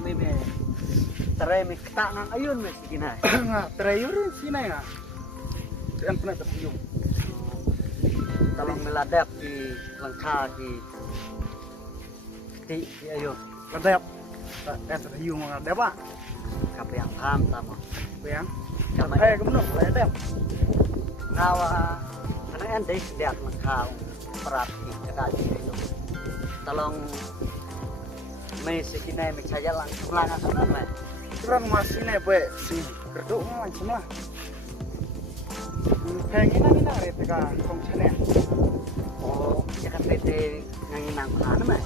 kami me terai me ketak ngang ayun me sikinai. Nga terayur sini nga. Yang pernah terpuyung. Talong meladap di langka di ayun. Ladap. Terpuyung nga ladap ah. Kape yang paham sama. Yang. Kamay Kemudian ladap. ngawa karena ente sediak langka perat di kekasih ayun. Talong me sikinai me saja langsung langsung me. Kurang masih nih boy si kerduk macam lah. Pengen nang rete ka kong chane. Oh, ya kan PT ngangin nang mana me?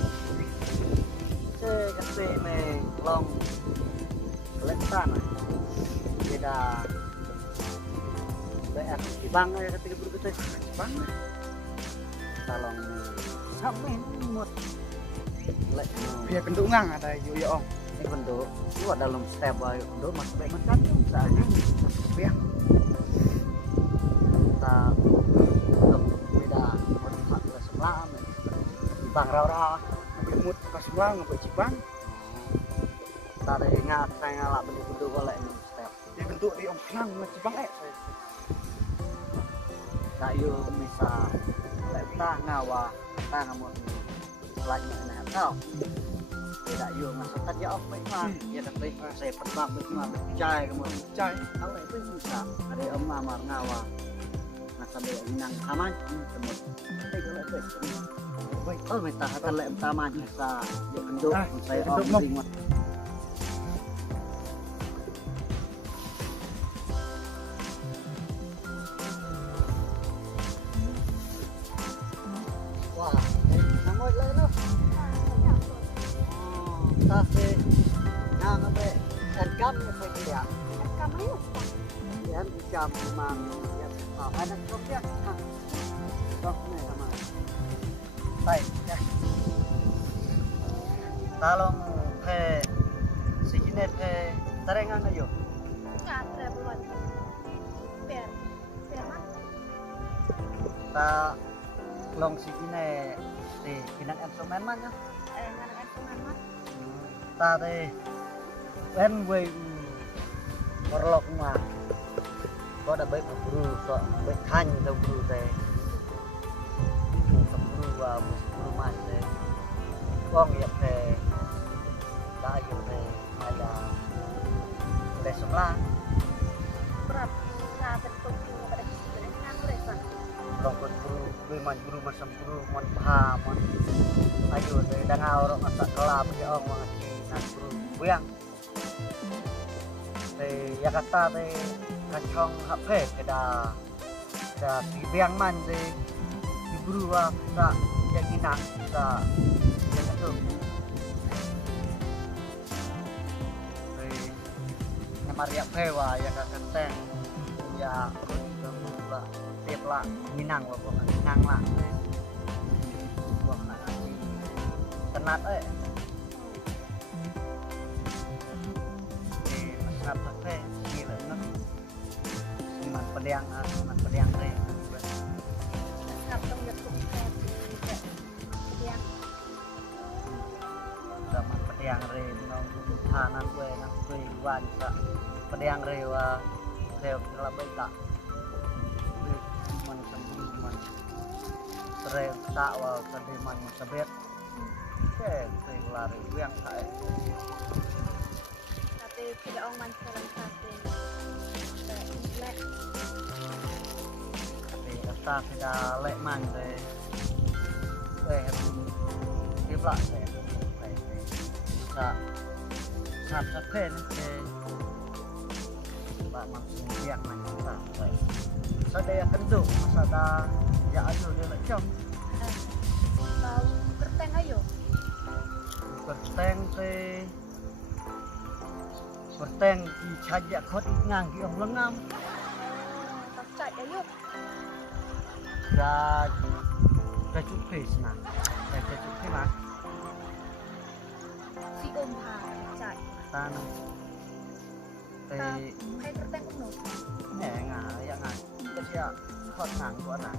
Se kase me long keletan me. Beda bayar di bank ya ketika berikutnya Bang. talong sampai mut lek Biar kenduk ngang ada yo yo om. ini bentuk itu dalam step ayo bentuk masuk baik macam tu misalnya Biar. kita beda mau sebelah di bank rawa Lemut kasubang apa cibang. kita ada ingat saya ngalak bentuk oleh ini step Dia bentuk di om klang cibang tak yo misal lek kita ngawa kita ngamun selainnya enak tau tidak yo masuk tadi apa mah ya tapi saya pernah mah percaya kamu Cai. kalau itu bisa ada om ngamar ngawa nah sampai nang aman semut tapi kalau itu baik oh minta kata lek taman bisa yo kenduk saya om ringot wah nangoi lek lo tapi nang apa kan apa dia Kamu yan jam 5 ya ada kopya doknya sama baik ya talong ke sini ke tarengan ayo nggak buat biar mah ta long sini di pinang instrumen mana nggak ada instrumen mah ta de when we morlok mah có đã bếp buru so bếp thanh đâu buru tê buru và buru man tê con nghiệp tê đã yêu tê hay là để sống la berat nah bentuk pada sebenarnya aku rasa long con buru macam buru mon paham mon ayo tê đang ao orang masak kelap dia orang mengaji nan buru buyang tê ya kata tê kacang HP kada di biang man di buru wa sa yang inang sa yang itu nama riak pewa ya kakenteng ya la tiap la minang wa kok minang la wah nak ngaji tenat masyarakat HP gila nak man pedang re kapten YouTube ya zaman pedang re no thanan gue nak gue wan sa pedang re wa theo la bai ta man sambung man re ta wa kade man sabet ke la re yang thai tapi tidak orang mancaran satu lek ta thì đã lệ màn về tiếp lại để sạp sạp phê thì bạn mặc việc này sạp vậy sau đây là cân dụng sau đó dạ rồi đây là trong mau kerteng ayo berteng di saja khot ngang di ông lengam tak cak ayo ra cukup face nah cukup mas si ha cak tan hay kerteng uno nè ngà yang ngà cái gì khot ngang của nè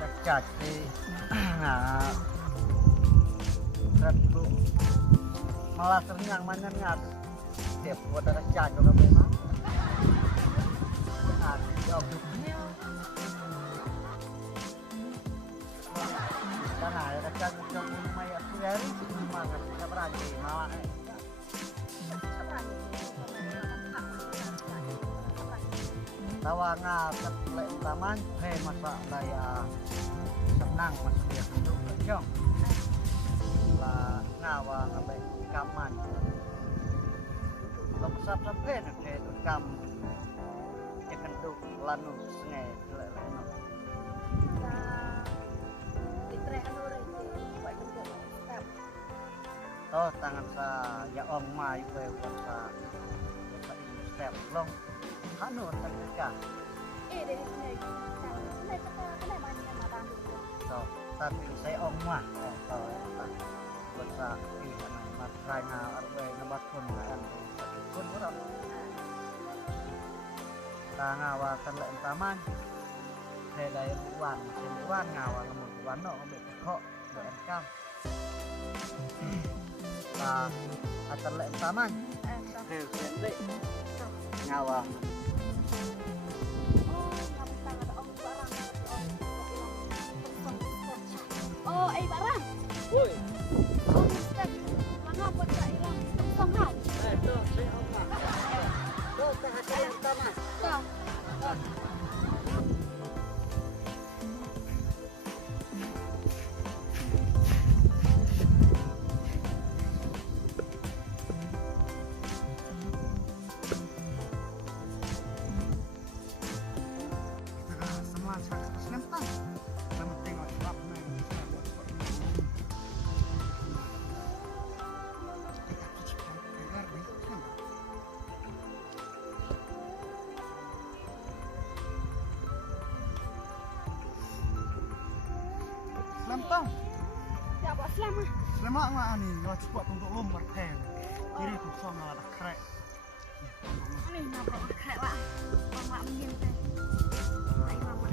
cak chặt thì ngà rất malah ternyang manengat tiap buat ada caco ka memang nah jawab karena ada caco yang maya sehari mana kita berani malah tawa ngatet lek taman masa daya senang mas dia untuk kecong lah ngawa ngabe kaman lo besar sampai nak itu kam ikan duk lanu sungai lek no toh tangan sa ya om mai we sa step long hanu tak ka so tapi saya om mah so buat sa ikan mat rana arbe nabat pun kan pun orang ngawa tan lek taman he dai wan ngawa ngomong wan no ambek kok lek kam atas lek taman sendiri ngawa oh barang woi oh Mister mana buat tak hilang sama tuh saya omah tuh tak taman Selamat ya buat selamat Selamat mak ni, lo cepat untuk lo merten. Kiri tu sama ada krek. ini napa kayak lah mama mungkin teh ay mama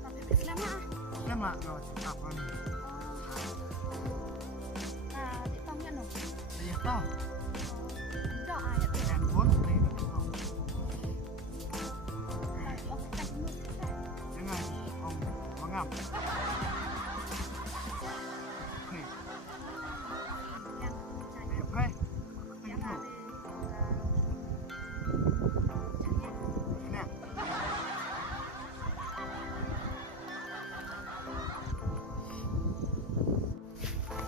tapi selamat Selamat lo cepat ni. nah ditanya no Iya tau. enggak ayat Handphone ni. Jangan om mengap. Ni, ayo krek. Tengok. Ni.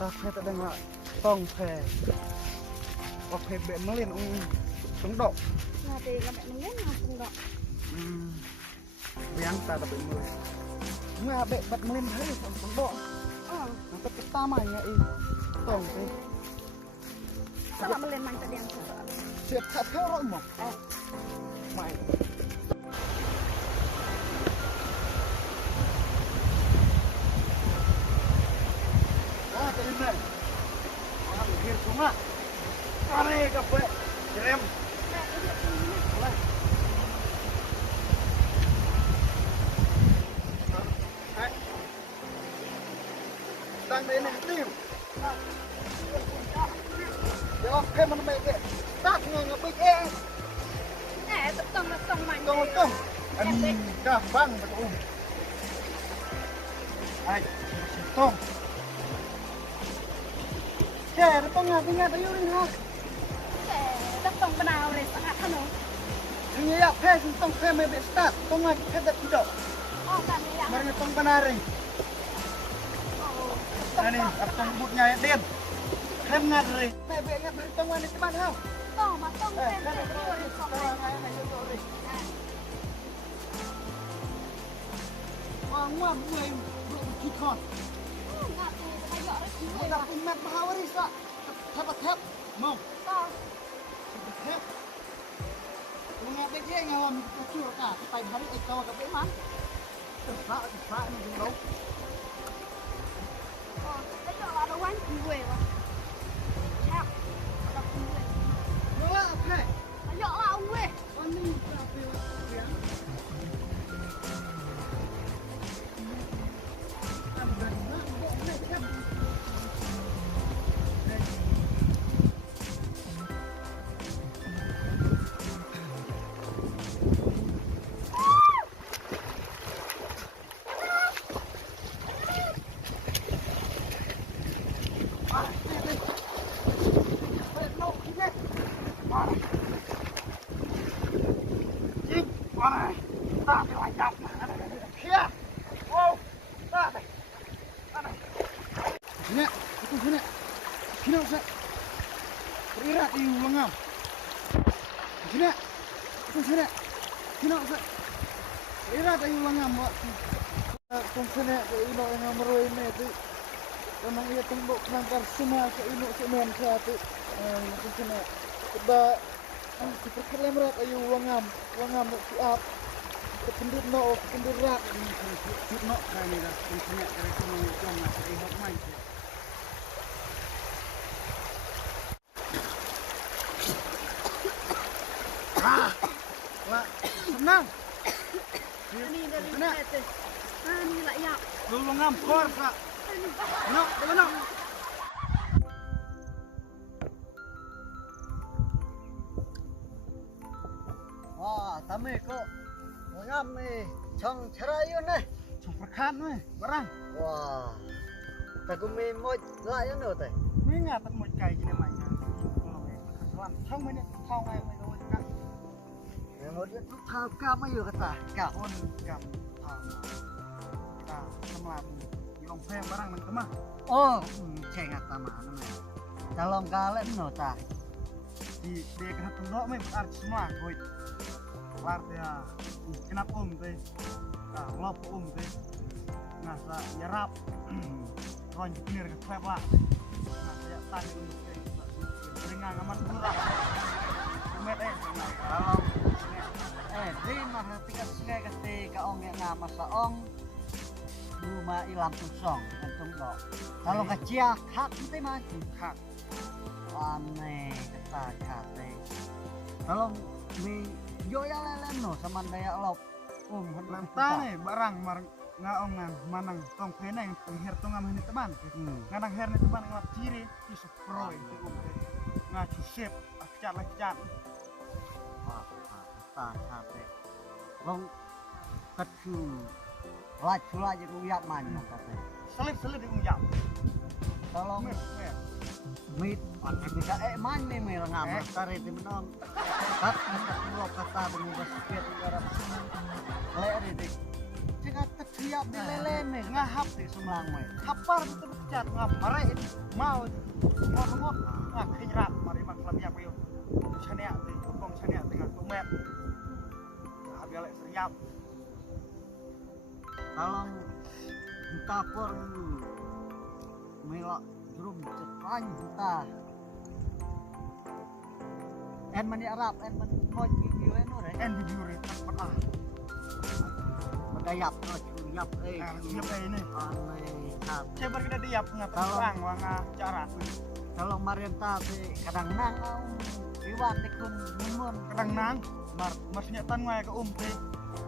Tak ada dengar tong phe. Oke, bek melin tung dok. nah thì là mẹ mình langsung dok Biang tak ada bek melin. Nggak bek bat melin hari tung dok. oh Nanti kita mainnya tong phe. salah melen man tadi yang sesuatu Siap tak tahu orang mau. Main. Wah, tadi mana? Orang lahir cuma. Kare kape. Jerem. Boleh. Hai. Đang đến này tim. Yo, cái mình mày kệ. Tát người ngập bịch e. eh tong man Tong. Anh cả băng mà tụi. Ai, tong. Kẻ nó tong ngạt ayo đi ha. eh tong penau re sangat kanu Ini ya, phe tong phe mày bị start. Tong ngạt phe đặt tidak. oh kan ya Mari tong panari. oh Ini, tong butnya ya den. Khem ngạt rồi. Mày bị ngạt tong ngạt di mana ha? tong mà tong Eh, kan kan tong Ngam người belum kikon. nggak tuh kayak orang Kita tua pumat mahawari sa. Tap. Mau. tong Tap. Mga bigye ngawam kucur ka. Tay hari ikaw ka be man. Sa ni dulu. oh kayak ada wan gue wah siap ada gue Wala phe. kayak lah gue Ani ka pe. Lajap. Iya. Wow. Sini, itu sini. Sini, Ustaz. Berirat di lengam. Sini. Itu sini. Sini, Ustaz. Berirat di lengam, Pak. Kung sini ke ino yang meruai ini itu. Memang ia tembok penangkar semua ke ino semen satu. Kung sini. Keba seperti lemrat ayu lengam siap. Kependir no, kependir rat. Chút nọ cái này là con mẹ cái con nó trong là sẽ học mạnh. Lah, senang. Ini dari mana? Ini lah ya. Lu lengam kor, Kak. No, no. Wah, tami kok ngam nih, chong cherayu nih. Trong perkan nih, barang. Wah, tak kumi mau lại nữa teh. Mấy ngà tận một cày như này mày. Làm trong mấy này, thao ngay mày đâu cắt. Yang mau dia tuh kau kau ayo kata, kau. Con cầm thao. Kita làm lòng phèm barang mình kemah. Oh, cengat sama namanya. Calon kalian no ta. Di dia kena tunduk mah berarti semua koi. Berarti ya kenapa teh. Nah, lop teh. Nah, sa yarap. Ron pinir ke trap lah. Nah, saya tadi teh. Ringan aman murah. Met Kalau di mah tingkat sungai ketika ong yang nama saong rumah ilam pusong entung dok. Kalau kecil hak nanti mah hak. aneh kata kate. Kalau mi yo ya lelen no sama daya lop Lanta nih barang mar ngaongan manang tong kena yang penghir tong amah ni teman. Ngadang her ni teman ngat ciri di seproi itu ngat susep acat. kata kate. Long kecu laju je uyak man kate. Selip di unjak. Kalau Mer. mit bisa man nih mer ngamar tari di menong. Kat lo kata dengan sepet arab lek di cek ketiap di lele nih ngahap di semlang mah. Kapar itu becat ngamare mau ngot ngah kenyrat mari mak labia payung. Chania teh kong chania tengah tumet. Habis lek seriap. Kalau entah por melok drum cepan entah en mani Arab en man mau video en ore En di juri pernah. berdayap curiap Siapa ini? aneh kat Coba kita diap ngapa perang wanga cara. kalau Mariam tadi kadang nang iwan dikun mun Kadang nang maksudnya tan ngai ke teh.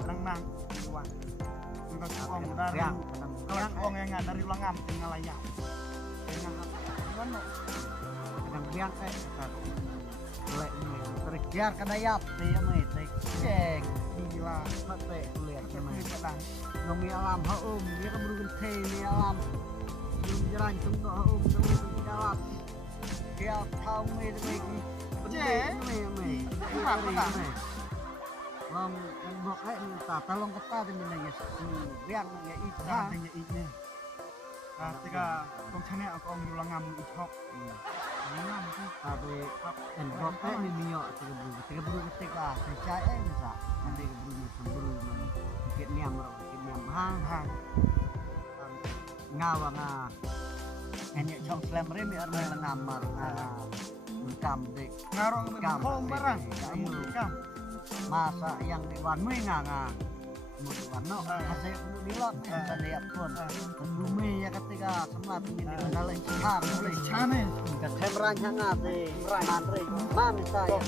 Kadang nang uang. Kita uang dari yang kalau uang yang dari ulang ngam tinggal layak. dengan mana kadang biang lek terkejar kadayap dia mah cek Gila. mate lihat Ini mah pedang. Nomi alam haum dia kan berugun teh ni alam belum jalan tunggu haum nomi jalan dia tahu me lagi Lam yang bok minta tolong kata di mana ya biang ya itu Tinggi ini. Ketika kong chane aku ong ulang ngam ichok. Ngam tu. tapi en bok ni mio tiga buru ketika percaya bisa nanti buru semburu dikit niam hang ngawa nga enyek jong slam remi arme ngamar ngam dik Ngarong ngam barang. Kamu kam. masa yang diwan mui nga mutuan no hasil dilot saya pun bumi ya ketika semat ini dalam cihang mulai Chane. ke temrang hangat man saya